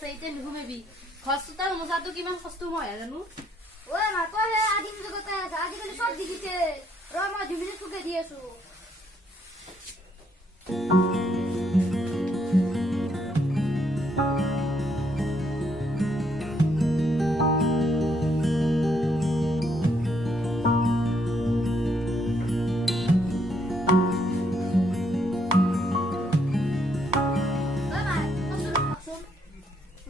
আছে এতিয়া নুঘুমেবি হস্পিটাল মোজাটো কিমান কষ্ট মই জানো ঐ মা তই হে আদিম জগতে আছে আজিকালি সব দিছে ৰ মই ঝুমিনে ফুকে দি আছো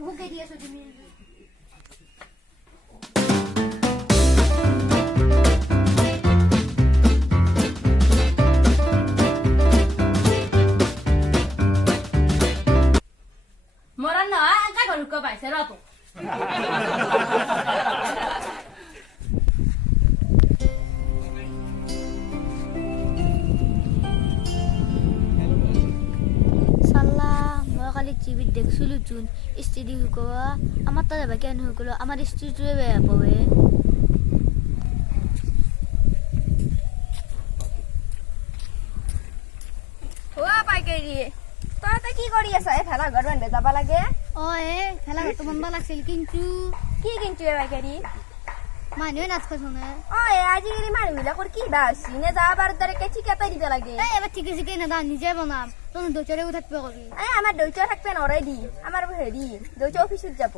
ফুকে দি আছো ঝুমিনে মরণ না একা ঘরুক পাইছে রতো সাল্লা মই কালি টিভিত দেখছিলো জুন স্ত্রী হুকোয়া আমার তো যাবা কেন হুকলো আমার স্ত্ৰীটোৱে বেয়া পাবে হোৱা পাইকেৰি তই কি কৰি আছ এই ভেলা ঘৰ বান্ধে যাব লাগে ও এ খেলা ঘৰটো বনবা লাগছিল কিন্তু কি কিন্তু এ পাইকেৰি মানুহে নাচ শুনে আজিকালি মানুহবিলাকৰ কি বা হৈছে নে যাব পাৰ দৰে কেচি কেটাই দিব লাগে এবাৰ ঠিকে ঠিকে না নিজে বনাম তোৰ দোচৰেও থাকবে কবি আমাৰ দৈত্য থাকবে নৰে দি আমাৰ হেৰি দৈত্য অফিচত যাব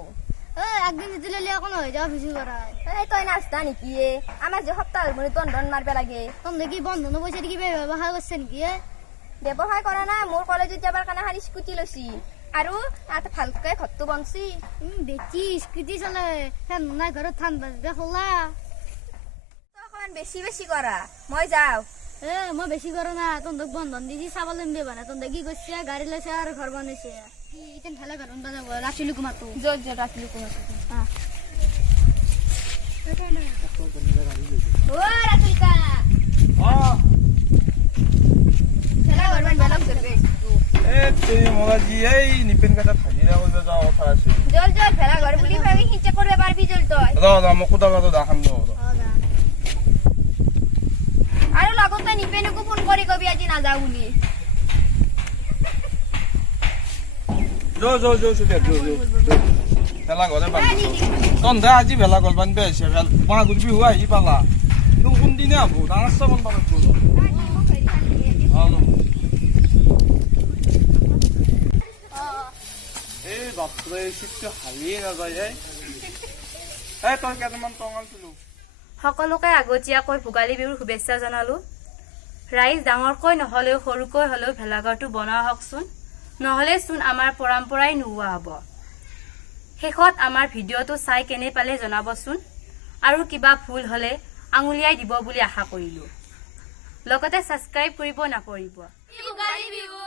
একদিন দিলে এখন হয়ে যাওয়া ফিসু কৰায় তই নাচতা নেকি আমাৰ যে সপ্তাহৰ মূৰে তন্দন মাৰিব লাগে তোম দেখি বন্ধন পয়সা দেখি ব্যবহাৰ কৰছে নাকি ব্যৱসায় কৰা নাই মোৰ কলেজত যাবৰ কাৰণে খালি স্কুটি লৈছি আৰু তাত ভালকে ঘৰটো বনছি বেচি স্কুটি চলে ফেন নাই ঘৰত ঠান বাজবে খোলা তই অকমান বেছি বেছি কৰা মই যাওঁ মই বেশি করো না তোর বন্ধন দিছি স্বাবলম্বী বানা তোর কি করছে গাড়ি লেছে আর ঘর বানাইছে ইতেন খেলা ঘর বানাবো রাখিলু কুমাতো জোর জোর রাখিলু কুমাতো ও রাখিলকা খেলা ঘর বানাবো করবে তেৰি মগাজি এই নিপেন কাটা থাকিলে কইবা যাও কথা আছে জোর জোর খেলা ঘর বুলি ভাবি হিচে করবে পারবি জল তই ৰ মোক কোদালাটো দেখাম ৰ আৰু লগতে নিপেনকো ফোন কৰি কবি আজি নাযাও বুলি ভেলা ঘৰে বান্ধি তন্দে আজি ভেলা ঘৰ বান্ধি আহিছে মাঘৰ বিহু আহি পালা তুমি কোনদিনে হব ডাঙৰ চাবন পাব এই বাপৰে চিটটো হালিয়ে নাযায় এই তই কেইটামান টঙাল ছিলো সকলোকে আগতীয়াকৈ ভোগালী বিহুৰ শুভেচ্ছা জনালো ৰাইজ ডাঙৰকৈ নহলেও সৰুকৈ হলেও ভেলাঘৰটো বনোৱা হকচোন নহলে চোন আমাৰ পৰম্পৰাই নোহোৱা হ'ব শেষত আমাৰ ভিডিঅ'টো চাই কেনে পালে জনাবচোন আৰু কিবা ভুল হলে আঙুলিয়াই দিব বুলি আশা কৰিলো লগতে সাবস্ক্ৰাইব কৰিব নাপাহৰিব ভোগালী বিহু